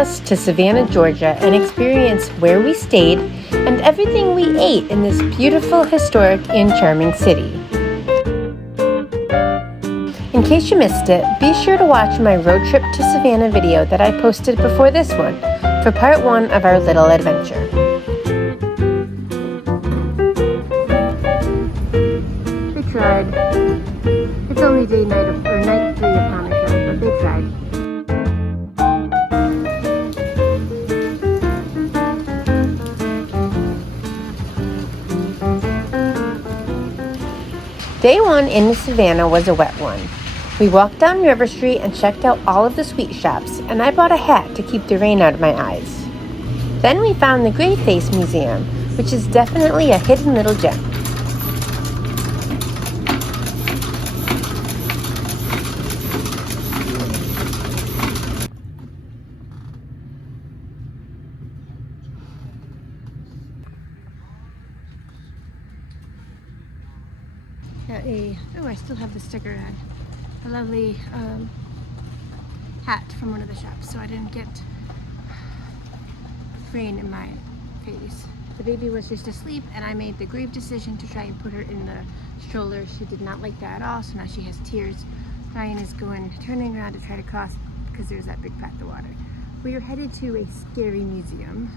us to Savannah, Georgia, and experience where we stayed and everything we ate in this beautiful, historic, and charming city. In case you missed it, be sure to watch my road trip to Savannah video that I posted before this one for part 1 of our little adventure. They tried. It's only night 3 of Hanukkah, but they tried. Day 1 in Savannah was a wet one. We walked down River Street and checked out all of the sweet shops, and I bought a hat to keep the rain out of my eyes. Then we found the Grave Face Museum, which is definitely a hidden little gem. I still have the sticker on. A lovely hat from one of the shops, so I didn't get rain in my face. The baby was just asleep, and I made the grave decision to try and put her in the stroller. She did not like that at all, so now she has tears. Ryan is turning around to try to cross because there's that big path of water. We are headed to a scary museum.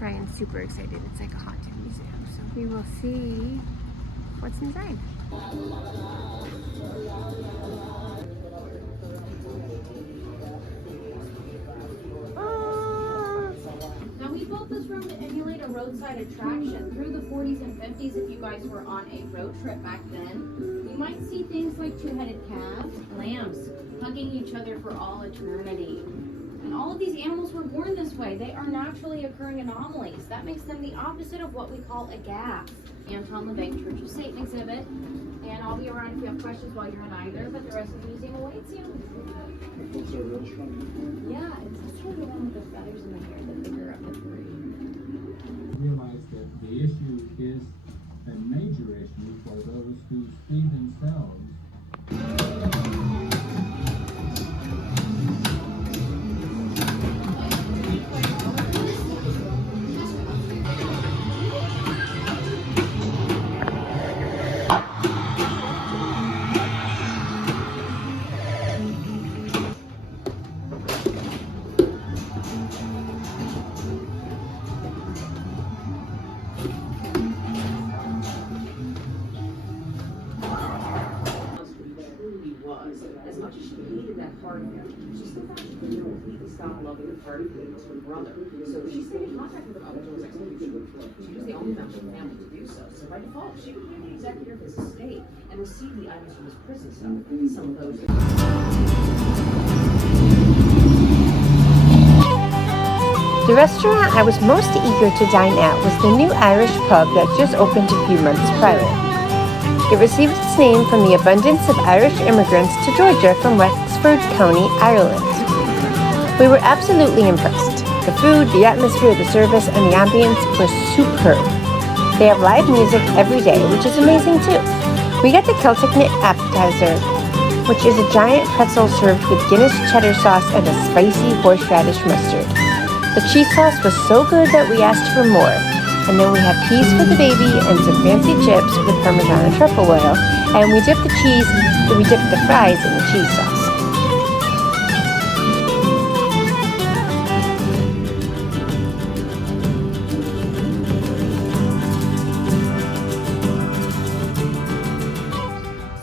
Ryan's super excited. It's like a haunted museum, so we will see what's inside. Now we built this room to emulate a roadside attraction. Through the 40s and 50s, if you guys were on a road trip back then, you might see things like two-headed calves, lambs, hugging each other for all eternity. And all of these animals were born this way. They are naturally occurring anomalies. That makes them the opposite of what we call a gas. Anton LeVay Church of Satan exhibit. And I'll be around if you have questions while you're in either, but the rest of the museum awaits you. Those are real strong. Yeah, it's sort of the one with the feathers in the hair, the bigger of the three. Realize that the issue is a major issue for those who see themselves. As much as she hated that part of him, she still thought she couldn't completely stop loving the part of him that was her brother. So she stayed in contact with him up until his execution. She was the only member of the family to do so. So by default, she became the executor of his estate and received the items from his prison cell. Some of those. The restaurant I was most eager to dine at was the new Irish pub that just opened a few months prior. It received its name from the abundance of Irish immigrants to Georgia from Wexford County, Ireland. We were absolutely impressed. The food, the atmosphere, the service, and the ambience were superb. They have live music every day, which is amazing too. We got the Celtic Knit appetizer, which is a giant pretzel served with Guinness cheddar sauce and a spicy horseradish mustard. The cheese sauce was so good that we asked for more. And then we have peas for the baby and some fancy chips with Parmesan and truffle oil. And we dipped the fries in the cheese sauce.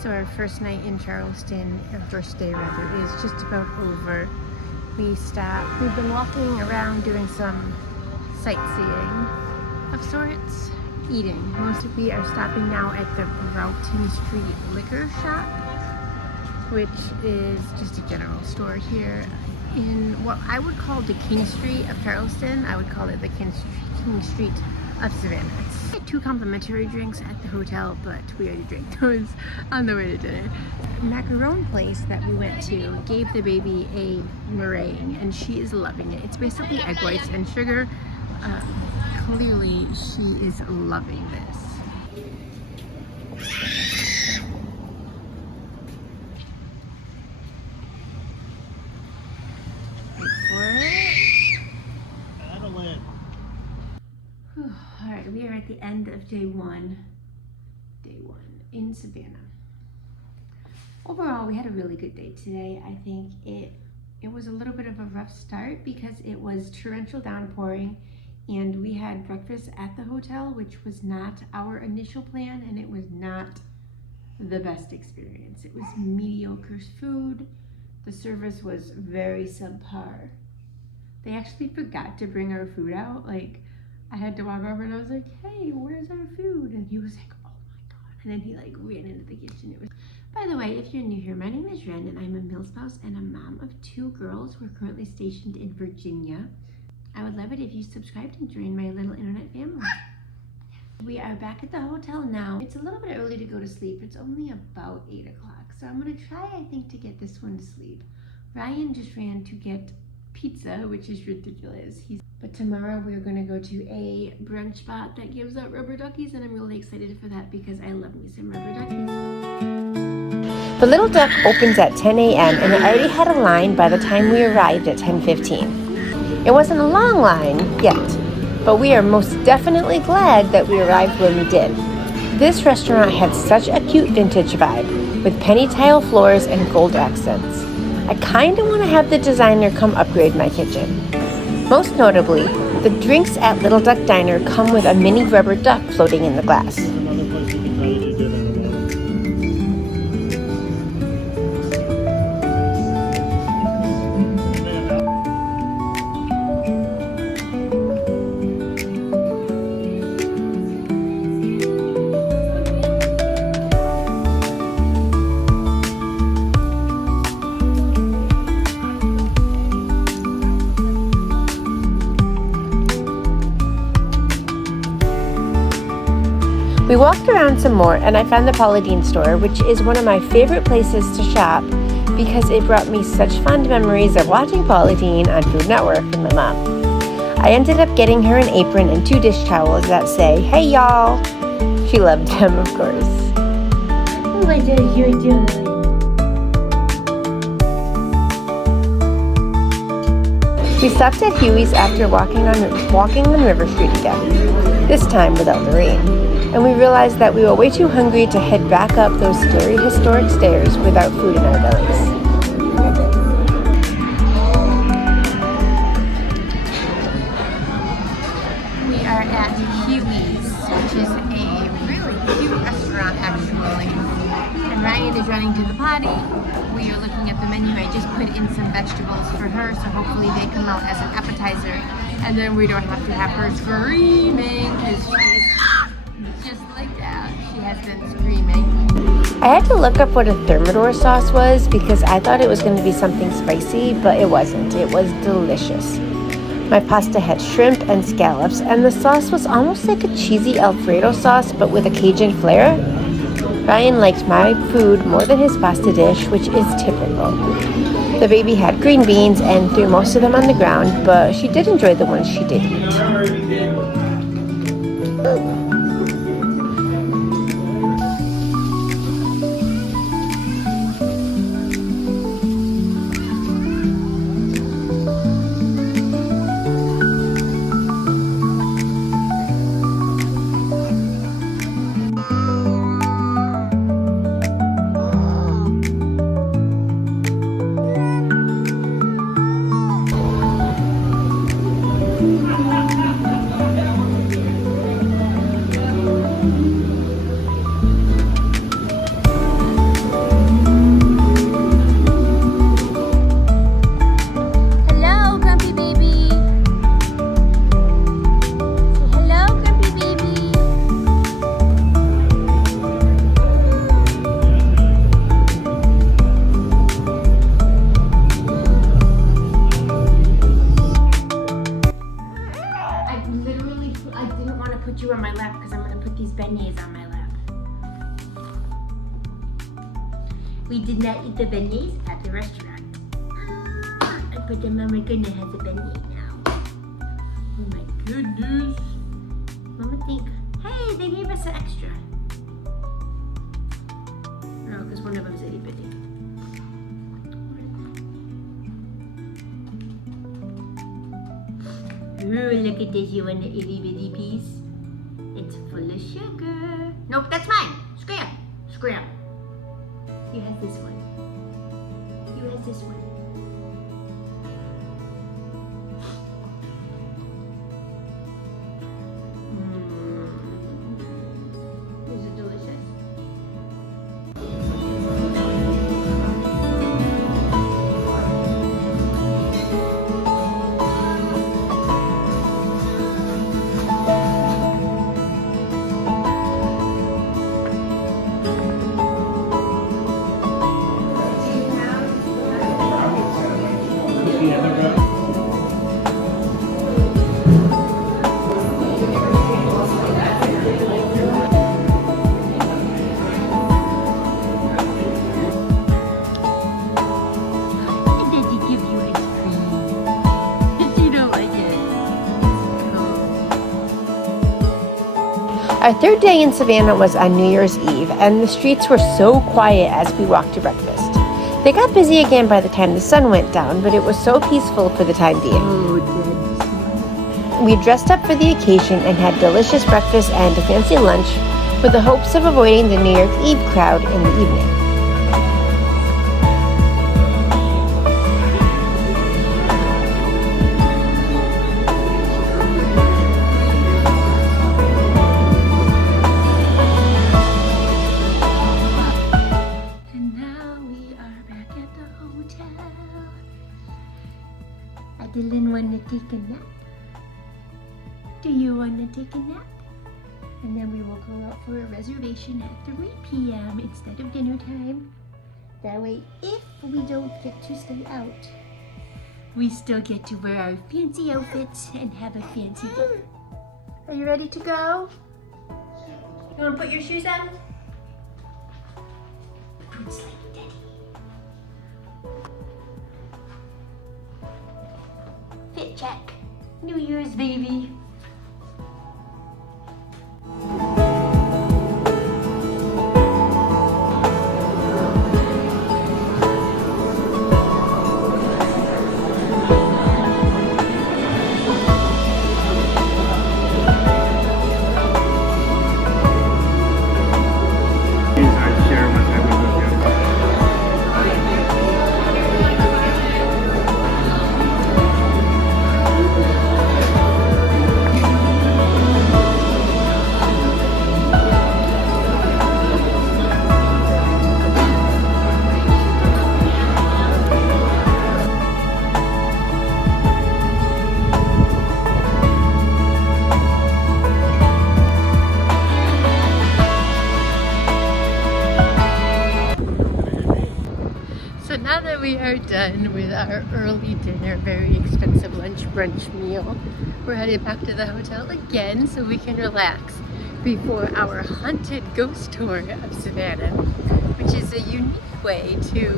So our first night in Charleston, our first day rather, is just about over. We've been walking around doing some sightseeing of sorts, eating. We are stopping now at the Broughton Street Liquor Shop, which is just a general store here in what I would call the King Street of Charleston. I would call it the King Street of Savannah. I had 2 complimentary drinks at the hotel, but we already drank those on the way to dinner. Macaron place that we went to gave the baby a meringue, and she is loving it. It's basically egg whites and sugar. Clearly, she is loving this. Wait for it. end of day one in Savannah. Overall, we had a really good day today. I think it was a little bit of a rough start because it was torrential downpouring, and we had breakfast at the hotel, which was not our initial plan, and it was not the best experience. It was mediocre food. The service was very subpar. They actually forgot to bring our food out. Like, I had to walk over and I was like, hey, where's our food? And he was like, oh my God. And then he like ran into the kitchen. It was, by the way, if you're new here, my name is Ren and I'm a milspouse and a mom of 2 girls. We're currently stationed in Virginia. I would love it if you subscribed and joined my little internet family. We are back at the hotel now. It's a little bit early to go to sleep. It's only about 8 o'clock. So I'm gonna try, I think, to get this one to sleep. Ryan just ran to get pizza, which is ridiculous. But tomorrow we're gonna go to a brunch spot that gives out rubber duckies, and I'm really excited for that because I love me some rubber duckies. The Little Duck opens at 10 a.m. and it already had a line by the time we arrived at 10:15. It wasn't a long line yet, but we are most definitely glad that we arrived when we did. This restaurant had such a cute vintage vibe with penny tile floors and gold accents. I kind of want to have the designer come upgrade my kitchen. Most notably, the drinks at Little Duck Diner come with a mini rubber duck floating in the glass. Another place you can try to do dinner in the morning. We walked around some more and I found the Paula Deen store, which is one of my favorite places to shop because it brought me such fond memories of watching Paula Deen on Food Network with my mom. I ended up getting her an apron and 2 dish towels that say, hey y'all. She loved them, of course. What are you doing? We stopped at Huey's after walking on River Street again, this time without the rain. And we realized that we were way too hungry to head back up those scary historic stairs without food in our bellies. We are at Huey's, which is a really cute restaurant actually. And Ryan is running to the potty. We are looking at the menu. I just put in some vegetables for her, so hopefully they come out as an appetizer. And then we don't have to have her screaming because she is just like that. She has been screaming. I had to look up what a thermidor sauce was because I thought it was going to be something spicy, but it wasn't. It was delicious. My pasta had shrimp and scallops, and the sauce was almost like a cheesy Alfredo sauce, but with a Cajun flair. Ryan liked my food more than his pasta dish, which is typical. The baby had green beans and threw most of them on the ground, but she did enjoy the ones she did eat. You on my lap because I'm going to put these beignets on my lap. We did not eat the beignets at the restaurant. But the mama gonna have a beignet now. Oh my goodness. Mama think, hey, they gave us an extra. No, because one of them's itty bitty. Ooh, look at this, you want the itty bitty piece? It's full of sugar. Nope, that's mine. Scram. Scram. You have this one. You have this one. Is it delicious? Our third day in Savannah was on New Year's Eve, and the streets were so quiet as we walked to breakfast. They got busy again by the time the sun went down, but it was so peaceful for the time being. We dressed up for the occasion and had delicious breakfast and a fancy lunch with the hopes of avoiding the New Year's Eve crowd in the evening. Dylan want to take a nap? Do you want to take a nap? And then we will go out for a reservation at 3 p.m. instead of dinner time. That way, if we don't get to stay out, we still get to wear our fancy outfits and have a fancy dinner. Are you ready to go? You want to put your shoes on? Boots like daddy. Fit check. New Year's, baby. Now that we are done with our early dinner, very expensive lunch brunch meal, we're headed back to the hotel again so we can relax before our haunted ghost tour of Savannah, which is a unique way to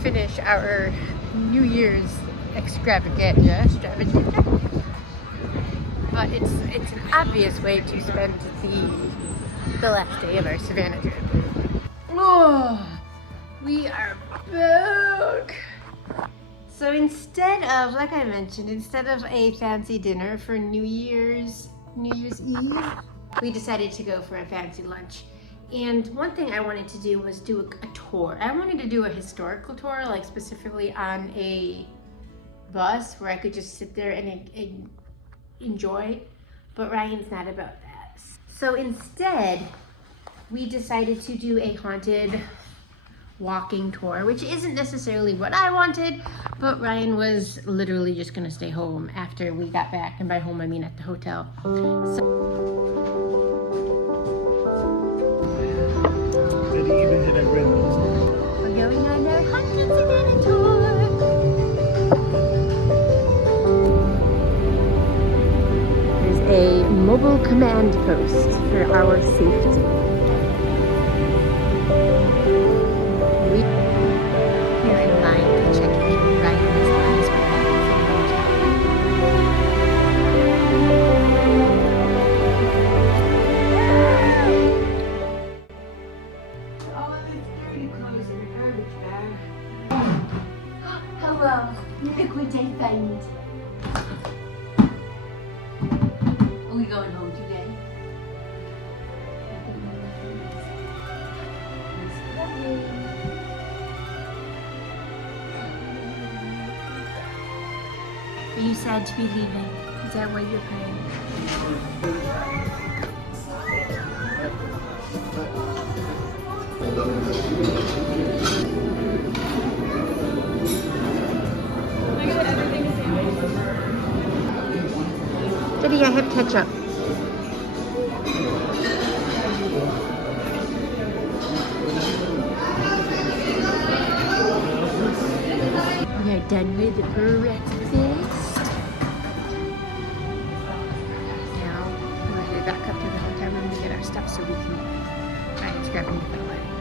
finish our New Year's extravaganza. But it's an obvious way to spend the last day of our Savannah trip. Oh! We are back! So instead of, like I mentioned, instead of a fancy dinner for New Year's Eve, we decided to go for a fancy lunch. And one thing I wanted to do was do a tour. I wanted to do a historical tour, like specifically on a bus where I could just sit there and enjoy, but Ryan's not about that. So instead, we decided to do a haunted walking tour, which isn't necessarily what I wanted, but Ryan was literally just gonna stay home after we got back, and by home I mean at the hotel. So we're going on our haunted Savannah tour. There's a mobile command post for our safety. Look what I found. Are we going home today? Are you sad to be leaving? Is that what you're praying? Daddy, I have ketchup. We are done with the breakfast. Now we're headed back up to the hotel room to get our stuff so we can try and grab and get away.